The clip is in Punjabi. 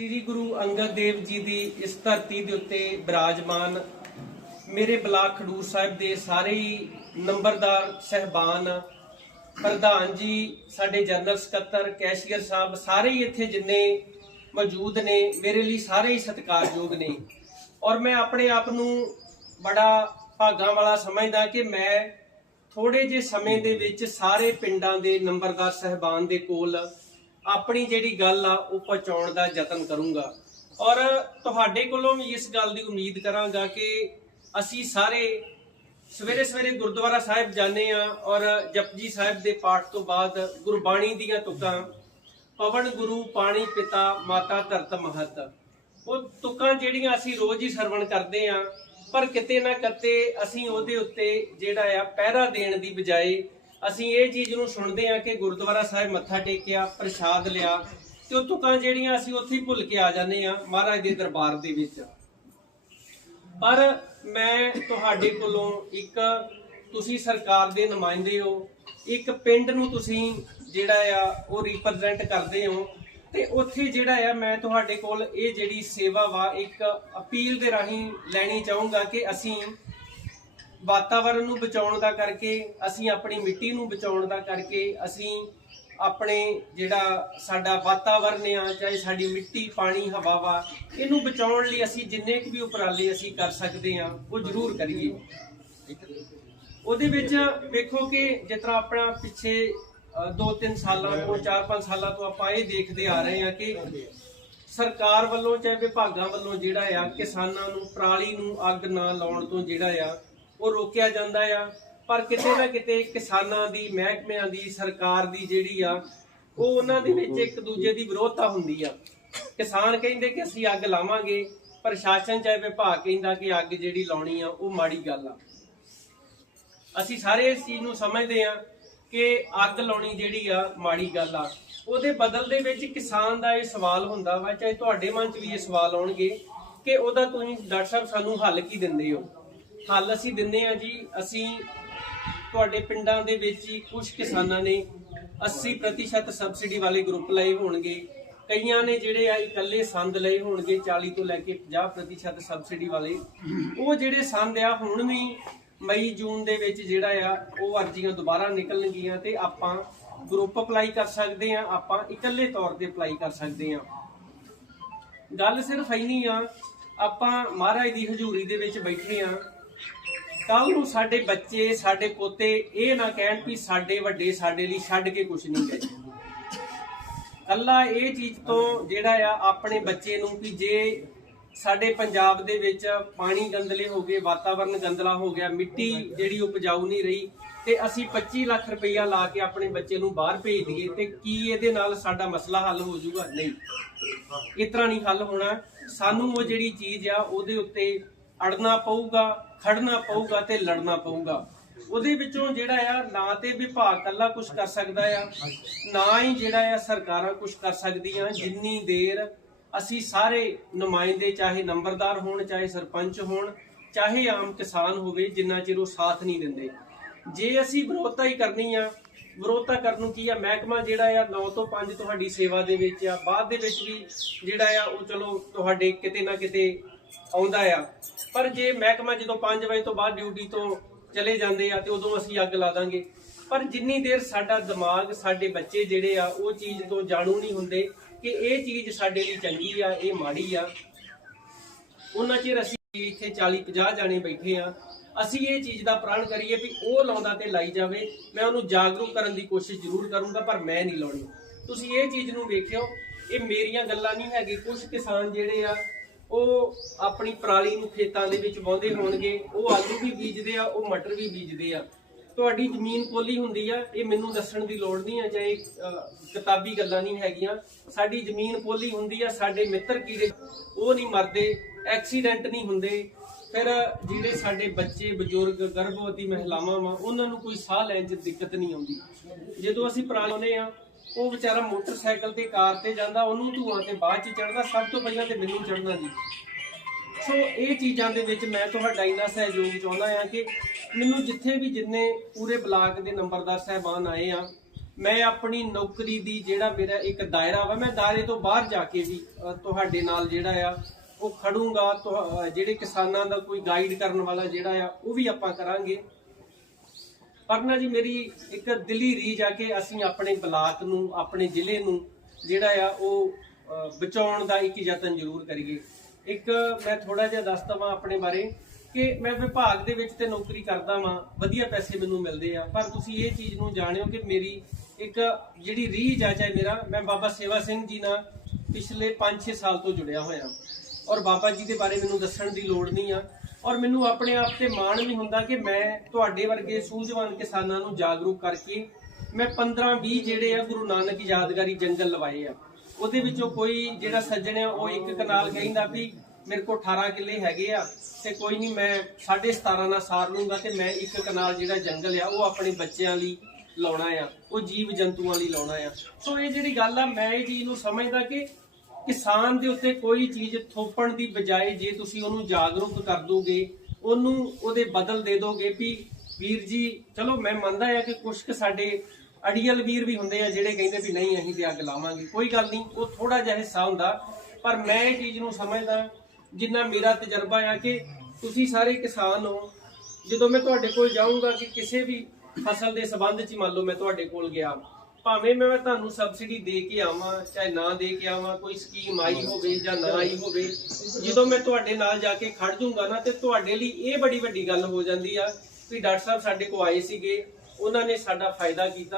ਸ੍ਰੀ ਗੁਰੂ ਅੰਗਦ ਦੇਵ ਜੀ ਦੀ ਇਸ ਧਰਤੀ ਦੇ ਉੱਤੇ ਬਿਰਾਜਮਾਨ ਮੇਰੇ ਬਲਾਕ ਖਡੂਰ ਸਾਹਿਬ ਦੇ ਸਾਰੇ ਹੀ ਨੰਬਰਦਾਰ, ਸਹਿਬਾਨ, ਪ੍ਰਧਾਨ ਜੀ, ਸਾਡੇ ਜਨਰਲ ਸਕੱਤਰ, ਕੈਸ਼ੀਅਰ ਸਾਹਿਬ, ਸਾਰੇ ਹੀ ਇੱਥੇ ਜਿੰਨੇ ਮੌਜੂਦ ਨੇ, ਮੇਰੇ ਲਈ ਸਾਰੇ ਹੀ ਸਤਿਕਾਰਯੋਗ ਨੇ। ਔਰ ਮੈਂ ਆਪਣੇ ਆਪ ਨੂੰ ਬੜਾ ਭਾਗਾਂ ਵਾਲਾ ਸਮਝਦਾ ਕਿ ਮੈਂ ਥੋੜੇ ਜਿਹੇ ਸਮੇਂ ਦੇ ਵਿੱਚ ਸਾਰੇ ਪਿੰਡਾਂ ਦੇ ਨੰਬਰਦਾਰ, ਸਹਿਬਾਨ ਦੇ ਕੋਲ ਆਪਣੀ ਜਿਹੜੀ ਗੱਲ ਆ, ਉਹ ਪਹੁੰਚਾਉਣ ਦਾ ਯਤਨ ਕਰੂੰਗਾ। ਔਰ ਤੁਹਾਡੇ ਕੋਲੋਂ ਵੀ ਇਸ ਗੱਲ ਦੀ ਉਮੀਦ ਕਰਾਂਗਾ ਕਿ ਅਸੀਂ ਸਾਰੇ ਸਵੇਰੇ ਸਵੇਰੇ ਗੁਰਦੁਆਰਾ ਸਾਹਿਬ ਜਾਂਦੇ ਆ ਔਰ ਜਪਜੀ ਸਾਹਿਬ ਦੇ ਪਾਠ ਤੋਂ ਬਾਅਦ ਗੁਰਬਾਣੀ ਦੀਆਂ ਤੁਕਾਂ, ਪਵਨ ਗੁਰੂ, ਪਾਣੀ ਪਿਤਾ, ਮਾਤਾ ਧਰਤ ਮਹਤ। ਉਹ ਤੁਕਾਂ ਜਿਹੜੀਆਂ ਅਸੀਂ ਰੋਜ਼ ਹੀ ਸਰਵਣ ਕਰਦੇ ਆ ਪਰ ਕਿਤੇ ਨਾ ਕਿਤੇ ਅਸੀਂ ਉਹਦੇ ਉੱਤੇ ਜਿਹੜਾ ਆ, ਪਹਿਰਾ ਦੇਣ ਦੀ ਬਜਾਏ ਅਸੀਂ ਇਹ ਚੀਜ਼ ਨੂੰ ਸੁਣਦੇ ਆ ਕਿ ਗੁਰਦੁਆਰਾ ਸਾਹਿਬ ਮੱਥਾ ਟੇਕਿਆ, ਪ੍ਰਸ਼ਾਦ ਲਿਆ ਤੇ ਉਹ ਤੁਕਾਂ ਜਿਹੜੀਆਂ ਅਸੀਂ ਉੱਥੇ ਭੁੱਲ ਕੇ ਆ ਜਾਂਦੇ ਆ ਮਹਾਰਾਜ ਦੇ ਦਰਬਾਰ ਦੇ ਵਿੱਚ। ਪਰ ਮੈਂ ਤੁਹਾਡੇ ਕੋਲੋਂ ਇੱਕ, ਤੁਸੀਂ ਸਰਕਾਰ ਦੇ ਨੁਮਾਇੰਦੇ ਹੋ, ਇੱਕ ਪਿੰਡ ਨੂੰ ਤੁਸੀਂ ਜਿਹੜਾ ਆ ਉਹ ਰਿਪਰੈਜ਼ੈਂਟ ਕਰਦੇ ਹੋ ਤੇ ਉੱਥੇ ਜਿਹੜਾ ਆ ਮੈਂ ਤੁਹਾਡੇ ਕੋਲ ਇਹ ਜਿਹੜੀ ਸੇਵਾ ਵਾ ਇੱਕ ਅਪੀਲ ਦੇ ਰਾਹੀਂ ਲੈਣੀ ਚਾਹੂੰਗਾ ਕਿ ਅਸੀਂ ਵਾਤਾਵਰਣ ਨੂੰ ਬਚਾਉਣ ਦਾ ਕਰਕੇ, ਅਸੀਂ ਆਪਣੀ ਮਿੱਟੀ ਨੂੰ ਬਚਾਉਣ ਦਾ ਕਰਕੇ, ਅਸੀਂ ਆਪਣੇ ਜਿਹੜਾ ਸਾਡਾ ਵਾਤਾਵਰਨ ਆ, ਚਾਹੇ ਸਾਡੀ ਮਿੱਟੀ, ਪਾਣੀ, ਹਵਾ ਵਾ, ਇਹਨੂੰ ਬਚਾਉਣ ਲਈ ਅਸੀਂ ਜਿੰਨੇ ਕੁ ਵੀ ਉਪਰਾਲੇ ਅਸੀਂ ਕਰ ਸਕਦੇ ਆ, ਉਹ ਜ਼ਰੂਰ ਕਰੀਏ। ਉਹਦੇ ਵਿੱਚ ਵੇਖੋ ਕਿ ਜਿਸ ਤਰ੍ਹਾਂ ਆਪਣਾ ਪਿੱਛੇ 2-3 ਸਾਲਾਂ ਤੋਂ 4-5 ਸਾਲਾਂ ਤੋਂ ਆਪਾਂ ਇਹ ਦੇਖਦੇ ਆ ਰਹੇ ਆ ਕਿ ਸਰਕਾਰ ਵੱਲੋਂ, ਚਾਹੇ ਵਿਭਾਗਾਂ ਵੱਲੋਂ ਜਿਹੜਾ ਆ, ਕਿਸਾਨਾਂ ਨੂੰ, ਪਰਾਲੀ ਨੂੰ ਅੱਗ ਨਾ ਲਾਉਣ ਤੋਂ ਜਿਹੜਾ ਆ ਉਹ ਰੋਕਿਆ ਜਾਂਦਾ ਆ। ਪਰ ਕਿਤੇ ਨਾ ਕਿਤੇ ਕਿਸਾਨਾਂ ਦੀ, ਮਹਿਕਮਿਆਂ ਦੀ, ਸਰਕਾਰ ਦੀ ਜਿਹੜੀ ਆ, ਉਹ ਉਹਨਾਂ ਦੇ ਵਿੱਚ ਇੱਕ ਦੂਜੇ ਦੀ ਵਿਰੋਧਤਾ ਹੁੰਦੀ ਆ। ਕਿਸਾਨ ਕਹਿੰਦੇ ਕਿ ਅਸੀਂ ਅੱਗ ਲਾਵਾਂਗੇ, ਪ੍ਰਸ਼ਾਸਨ ਚਾਹੇ ਵਿਭਾਗ ਕਹਿੰਦਾ ਕਿ ਅੱਗ ਜਿਹੜੀ ਲਾਉਣੀ ਆ, ਉਹ ਮਾੜੀ ਗੱਲ ਆ। ਅਸੀਂ ਸਾਰੇ ਇਸ ਚੀਜ਼ ਨੂੰ ਸਮਝਦੇ ਆ ਕਿ ਅੱਗ ਲਾਉਣੀ ਜਿਹੜੀ ਆ, ਮਾੜੀ ਗੱਲ ਆ। ਉਹਦੇ ਬਦਲ ਦੇ ਵਿੱਚ ਕਿਸਾਨ ਦਾ ਇਹ ਸਵਾਲ ਹੁੰਦਾ ਵਾ, ਚਾਹੇ ਤੁਹਾਡੇ ਮਨ 'ਚ ਵੀ ਇਹ ਸਵਾਲ ਆਉਣਗੇ ਕਿ ਉਹਦਾ ਤੁਸੀਂ ਡਾਕਟਰ ਸਾਹਿਬ ਸਾਨੂੰ ਹੱਲ ਕੀ ਦਿੰਦੇ ਹੋ? ਹੱਲ ਅਸੀਂ ਦਿੰਦੇ ਆ ਜੀ। ਅਸੀਂ ਤੁਹਾਡੇ ਪਿੰਡਾਂ ਦੇ ਵਿੱਚ ਹੀ ਕੁਝ ਕਿਸਾਨਾਂ ਨੇ 80% ਸਬਸਿਡੀ ਵਾਲੇ ਗਰੁੱਪ ਲਏ ਹੋਣਗੇ। ਕਈਆਂ ਨੇ ਜਿਹੜੇ ਆ ਇਕੱਲੇ ਸੰਦ ਲਏ ਹੋਣਗੇ 40 ਤੋਂ ਲੈ ਕੇ 50% ਸਬਸਿਡੀ ਵਾਲੇ। ਉਹ ਜਿਹੜੇ ਸੰਦ ਆ, ਹੁਣ ਵੀ ਮਈ, ਜੂਨ ਦੇ ਵਿੱਚ ਜਿਹੜਾ ਆ, ਉਹ ਅਰਜ਼ੀਆਂ ਦੁਬਾਰਾ ਨਿਕਲਣਗੀਆਂ ਤੇ ਆਪਾਂ ਗਰੁੱਪ ਅਪਲਾਈ ਕਰ ਸਕਦੇ ਆ ਆਪਾਂ ਇਕੱਲੇ ਤੌਰ ਤੇ ਅਪਲਾਈ ਕਰ ਸਕਦੇ ਆ ਗੱਲ ਸਿਰਫ ਇੰਨੀ ਆ, ਆਪਾਂ ਮਹਾਰਾਜ ਦੀ ਹਜ਼ੂਰੀ ਦੇ ਵਿੱਚ ਬੈਠੇ ਆ ਕੱਲ ਨੂੰ ਸਾਡੇ ਬੱਚੇ, ਸਾਡੇ ਪੋਤੇ ਇਹ ਨਾ ਕਹਿਣ ਕਿ ਸਾਡੇ ਵੱਡੇ ਸਾਡੇ ਲਈ ਛੱਡ ਕੇ ਕੁਝ ਨਹੀਂ ਗਏ ਕੱਲਾ ਇਹ ਚੀਜ਼ ਤੋਂ ਜਿਹੜਾ ਆ ਆਪਣੇ ਬੱਚੇ ਨੂੰ ਕਿ ਜੇ ਸਾਡੇ ਪੰਜਾਬ ਦੇ ਵਿੱਚ ਪਾਣੀ ਗੰਦਲੇ ਹੋ ਗਏ, ਵਾਤਾਵਰਨ ਗੰਦਲਾ ਹੋ ਗਿਆ, ਮਿੱਟੀ ਜਿਹੜੀ ਉਪਜਾਊ ਨਹੀਂ ਰਹੀ ਤੇ ਅਸੀਂ 25 ਲੱਖ ਰੁਪਈਆ ਲਾ ਕੇ ਆਪਣੇ ਬੱਚੇ ਨੂੰ ਬਾਹਰ ਭੇਜ ਦਈਏ ਤੇ ਕੀ ਇਹਦੇ ਨਾਲ ਸਾਡਾ ਮਸਲਾ ਹੱਲ ਹੋ ਜਾਊਗਾ? ਨਹੀਂ। ਇਸ ਤਰ੍ਹਾਂ ਨਹੀਂ ਹੱਲ ਹੋਣਾ। ਸਾਨੂੰ ਉਹ ਜਿਹੜੀ ਚੀਜ਼ ਆ ਉਹਦੇ ਉੱਤੇ ਅੜਨਾ ਪਊਗਾ, ਖੜਨਾ ਪਊਗਾ ਤੇ ਲੜਨਾ ਪਊਗਾ। ਉਹਦੇ ਵਿੱਚੋਂ ਜਿਹੜਾ ਆ, ਨਾ ਤੇ ਵਿਭਾਗ ਕੱਲਾ ਕੁਝ ਕਰ ਸਕਦਾ ਆ, ਨਾ ਹੀ ਜਿਹੜਾ ਆ ਸਰਕਾਰਾਂ ਕੁਝ ਕਰ ਸਕਦੀਆਂ। ਜਿੰਨੀ ਦੇਰ ਅਸੀਂ ਸਾਰੇ ਨੁਮਾਇੰਦੇ, ਚਾਹੇ ਨੰਬਰਦਾਰ ਹੋਣ, ਚਾਹੇ ਸਰਪੰਚ ਹੋਣ, ਚਾਹੇ ਆਮ ਕਿਸਾਨ ਹੋਵੇ, ਜਿੰਨਾ ਚਿਰ ਉਹ ਸਾਥ ਨਹੀਂ ਦਿੰਦੇ। ਜੇ ਅਸੀਂ ਵਿਰੋਧਤਾ ਹੀ ਕਰਨੀ ਆ, ਵਿਰੋਧਤਾ ਕਰਨ ਨੂੰ ਕੀ ਆ? ਮਹਿਕਮਾ ਜਿਹੜਾ ਆ 9 ਤੋਂ 5 ਤੁਹਾਡੀ ਸੇਵਾ ਦੇ ਵਿੱਚ ਆ, ਬਾਅਦ ਦੇ ਵਿੱਚ ਵੀ ਜਿਹੜਾ ਆ, ਉਹ ਚਲੋ ਤੁਹਾਡੇ ਕਿਤੇ ਨਾ ਕਿਤੇ ਆਉਂਦਾ ਆ। ਪਰ ਜੇ ਮਹਿਕਮਾ ਜਦੋਂ 5 ਵਜੇ ਤੋਂ ਬਾਅਦ ਡਿਊਟੀ ਤੋਂ ਚਲੇ ਜਾਂਦੇ ਆ ਤੇ ਉਦੋਂ ਅਸੀਂ ਅੱਗ ਲਾ ਦਾਂਗੇ। ਪਰ ਜਿੰਨੀ ਦੇਰ ਸਾਡਾ ਦਿਮਾਗ, ਸਾਡੇ ਬੱਚੇ ਜਿਹੜੇ ਆ, ਉਹ ਚੀਜ਼ ਤੋਂ ਜਾਣੂ ਨਹੀਂ ਹੁੰਦੇ ਕਿ ਇਹ ਚੀਜ਼ ਸਾਡੇ ਲਈ ਚੰਗੀ ਆ, ਇਹ ਮਾੜੀ ਆ। ਉਹਨਾਂ ਚਿਰ ਅਸੀਂ ਇੱਥੇ 40 50 ਜਾਣੇ ਬੈਠੇ ਆ। ਅਸੀਂ ਇਹ ਚੀਜ਼ ਦਾ ਪ੍ਰਣ ਕਰੀਏ ਵੀ ਉਹ ਲਾਉਂਦਾ ਤੇ ਲਾਈ ਜਾਵੇ। ਮੈਂ ਉਹਨੂੰ ਜਾਗਰੂਕ ਕਰਨ ਦੀ ਕੋਸ਼ਿਸ਼ ਜ਼ਰੂਰ ਕਰੂੰਗਾ, ਪਰ ਮੈਂ ਨਹੀਂ ਲਾਉਣੀ। ਤੁਸੀਂ ਇਹ ਚੀਜ਼ ਨੂੰ ਵੇਖਿਓ, ਇਹ ਮੇਰੀਆਂ ਗੱਲਾਂ ਨਹੀਂ ਹੈਗੀ। ਕੁਝ ਕਿਸਾਨ ਜਿਹੜੇ ਆ ਉਹ ਆਪਣੀ ਪਰਾਲੀ ਨੂੰ ਖੇਤਾਂ ਦੇ ਵਿੱਚ ਵਾਉਂਦੇ ਹੋਣਗੇ, ਉਹ ਆਲੂ ਵੀ ਬੀਜਦੇ ਆ, ਉਹ ਮਟਰ ਵੀ ਬੀਜਦੇ ਆ। ਤੁਹਾਡੀ ਜ਼ਮੀਨ ਪੋਲੀ ਹੁੰਦੀ ਆ, ਇਹ ਮੈਨੂੰ ਦੱਸਣ ਦੀ ਲੋੜ ਨਹੀਂ ਆ ਚਾਹੇ ਕਿਤਾਬੀ ਗੱਲਾਂ ਨਹੀਂ ਹੈਗੀਆਂ। ਸਾਡੀ ਜ਼ਮੀਨ ਪੋਲੀ ਹੁੰਦੀ ਆ, ਸਾਡੇ ਮਿੱਤਰ ਕੀੜੇ, ਉਹ ਨਹੀਂ ਮਰਦੇ, ਐਕਸੀਡੈਂਟ ਨਹੀਂ ਹੁੰਦੇ। ਫਿਰ ਜਿਹੜੇ ਸਾਡੇ ਬੱਚੇ, ਬਜ਼ੁਰਗ, ਗਰਭਵਤੀ ਮਹਿਲਾਵਾਂ ਵਾ, ਉਹਨਾਂ ਨੂੰ ਕੋਈ ਸਾਹ ਲੈਣ 'ਚ ਦਿੱਕਤ ਨਹੀਂ ਆਉਂਦੀ। ਜਦੋਂ ਅਸੀਂ ਪੁਰਾਣੇ ਆ ਉਹ ਵਿਚਾਰਾ ਮੋਟਰਸਾਈਕਲ ਤੇ ਕਾਰ ਤੇ ਜਾਂਦਾ, ਉਹਨੂੰ ਧੂਆਂ ਤੇ ਬਾਅਦ 'ਚ ਚੜਦਾ ਸਭ ਤੋਂ ਪਹਿਲਾਂ ਤੇ ਮੈਨੂੰ ਚੜਨਾ ਜੀ। ਸੋ ਇਹ ਚੀਜ਼ਾਂ ਦੇ ਵਿੱਚ ਮੈਂ ਤੁਹਾਡਾ ਇੰਨਾ ਸਹਿਯੋਗ ਚਾਹੁੰਦਾ ਹਾਂ ਕਿ ਮੈਨੂੰ ਜਿੱਥੇ ਵੀ ਜਿੰਨੇ ਪੂਰੇ ਬਲਾਕ ਦੇ ਨੰਬਰਦਾਰ ਸਾਹਿਬਾਨ ਆਏ ਆ, ਮੈਂ ਆਪਣੀ ਨੌਕਰੀ ਦੀ ਜਿਹੜਾ ਮੇਰਾ ਇੱਕ ਦਾਇਰਾ ਵਾ, ਮੈਂ ਦਾਇਰੇ ਤੋਂ ਬਾਹਰ ਜਾ ਕੇ ਵੀ ਤੁਹਾਡੇ ਨਾਲ ਜਿਹੜਾ ਆ, ਉਹ ਖੜੂੰਗਾ, ਤੁਹਾ- ਜਿਹੜੇ ਕਿਸਾਨਾਂ ਦਾ ਕੋਈ ਗਾਈਡ ਕਰਨ ਵਾਲਾ ਜਿਹੜਾ ਆ, ਉਹ ਵੀ ਆਪਾਂ ਕਰਾਂਗੇ। ਪਰ ਨਾ ਜੀ, ਮੇਰੀ ਇੱਕ ਦਿਲੀ ਰੀਝ ਆ ਕਿ ਅਸੀਂ ਆਪਣੇ ਬਲਾਕ ਨੂੰ, ਆਪਣੇ ਜ਼ਿਲ੍ਹੇ ਨੂੰ ਜਿਹੜਾ ਆ ਉਹ ਬਚਾਉਣ ਦਾ ਇੱਕ ਯਤਨ ਜ਼ਰੂਰ ਕਰੀਏ। ਇੱਕ ਮੈਂ ਥੋੜਾ ਜਿਹਾ ਦੱਸ ਦਵਾਂ ਆਪਣੇ ਬਾਰੇ ਕਿ ਮੈਂ ਵਿਭਾਗ ਦੇ ਵਿੱਚ ਤੇ ਨੌਕਰੀ ਕਰਦਾ ਵਾਂ, ਵਧੀਆ ਪੈਸੇ ਮੈਨੂੰ ਮਿਲਦੇ ਆ। ਪਰ ਤੁਸੀਂ ਇਹ ਚੀਜ਼ ਨੂੰ ਜਾਣਿਓ ਕਿ ਮੇਰੀ ਇੱਕ ਜਿਹੜੀ ਰੀਝ ਆ, ਚਾਹੇ ਮੇਰਾ, ਮੈਂ ਬਾਬਾ ਸੇਵਾ ਸਿੰਘ ਜੀ ਨਾਲ ਪਿਛਲੇ 5-6 ਸਾਲ ਤੋਂ ਜੁੜਿਆ ਹੋਇਆ। ਔਰ ਬਾਬਾ ਜੀ ਦੇ ਬਾਰੇ ਮੈਨੂੰ ਦੱਸਣ ਦੀ ਲੋੜ ਨਹੀਂ ਆ। ਔਰ ਮੈਨੂੰ ਆਪਣੇ ਆਪ ਤੇ ਮਾਣ ਵੀ ਹੁੰਦਾ ਕਿ ਮੈਂ ਤੁਹਾਡੇ ਵਰਗੇ ਸੂਝਵਾਨ ਕਿਸਾਨਾਂ ਨੂੰ ਜਾਗਰੂਕ ਕਰਕੇ ਮੈਂ 15-20 ਜਿਹੜੇ ਆ ਗੁਰੂ ਨਾਨਕ ਯਾਦਗਾਰੀ ਜੰਗਲ ਲਵਾਏ ਆ। ਉਹਦੇ ਵਿੱਚੋਂ ਕੋਈ ਜਿਹੜਾ ਸੱਜਣ ਆ, ਉਹ ਇੱਕ ਕਨਾਲ ਕਹਿੰਦਾ ਵੀ ਮੇਰੇ ਕੋਲ 18 ਕਿੱਲੇ ਹੈਗੇ ਆ ਤੇ ਕੋਈ ਨਹੀਂ ਮੈਂ 17.5 ਨਾਲ ਸਾਰ ਲੂੰਗਾ ਤੇ ਮੈਂ ਇੱਕ ਕਨਾਲ ਜਿਹੜਾ ਜੰਗਲ ਆ, ਉਹ ਆਪਣੇ ਬੱਚਿਆਂ ਲਈ ਲਾਉਣਾ ਆ, ਉਹ ਜੀਵ ਜੰਤੂਆਂ ਲਈ ਲਾਉਣਾ ਆ। ਸੋ ਇਹ ਜਿਹੜੀ ਗੱਲ ਆ, ਮੈਂ ਇਹ ਚੀਜ਼ ਨੂੰ ਸਮਝਦਾ ਕਿ ਕਿਸਾਨ ਦੇ ਉੱਤੇ ਕੋਈ ਚੀਜ਼ ਥੋਪਣ ਦੀ ਬਜਾਏ ਜੇ ਤੁਸੀਂ ਉਹਨੂੰ ਜਾਗਰੂਕ ਕਰ ਦੋਗੇ, ਉਹਨੂੰ ਉਹਦੇ ਬਦਲ ਦੇ ਦੋਗੇ ਵੀ ਵੀਰ ਜੀ, ਚਲੋ ਮੈਂ ਮੰਨਦਾ ਆ ਕਿ ਕੁਝ ਕੁ ਸਾਡੇ ਅੜੀਅਲ ਵੀਰ ਵੀ ਹੁੰਦੇ ਆ ਜਿਹੜੇ ਕਹਿੰਦੇ ਵੀ ਨਹੀਂ, ਅਸੀਂ ਤੇ ਅੱਗ ਲਾਵਾਂਗੇ। ਕੋਈ ਗੱਲ ਨਹੀਂ, ਉਹ ਥੋੜਾ ਜਿਹਾ ਹਿੱਸਾ ਹੁੰਦਾ, ਪਰ ਮੈਂ ਇਹ ਚੀਜ਼ ਨੂੰ ਸਮਝਦਾ, ਜਿੰਨਾ ਮੇਰਾ ਤਜਰਬਾ ਆ ਕਿ ਤੁਸੀਂ ਸਾਰੇ ਕਿਸਾਨ ਹੋ, ਜਦੋਂ ਮੈਂ ਤੁਹਾਡੇ ਕੋਲ ਜਾਊਂਗਾ ਕਿ ਕਿਸੇ ਵੀ ਫਸਲ ਦੇ ਸੰਬੰਧ 'ਚ ਮੰਨ ਲਓ ਮੈਂ ਤੁਹਾਡੇ ਕੋਲ ਗਿਆ ਭਾਵੇਂ ਮੈਂ ਤੁਹਾਨੂੰ ਸਬਸਿਡੀ ਦੇ ਕੇ ਆਵਾਂ, ਚਾਹੇ ਨਾ ਦੇ ਕੇ ਆਵਾਂ, ਕੋਈ ਸਕੀਮ ਆਈ ਹੋਵੇ ਜਾਂ ਨਾ ਆਈ ਹੋਵੇ, ਜਦੋਂ ਮੈਂ ਤੁਹਾਡੇ ਨਾਲ ਜਾ ਕੇ ਖੜ ਜਾਊਂਗਾ ਨਾ ਤੇ ਤੁਹਾਡੇ ਲਈ ਇਹ ਬੜੀ ਵੱਡੀ ਗੱਲ ਹੋ ਜਾਂਦੀ ਆ ਵੀ ਡਾਕਟਰ ਸਾਹਿਬ ਸਾਡੇ ਕੋਲ ਆਏ ਸੀਗੇ, ਉਹਨਾਂ ਨੇ ਸਾਡਾ ਫਾਇਦਾ ਕੀਤਾ।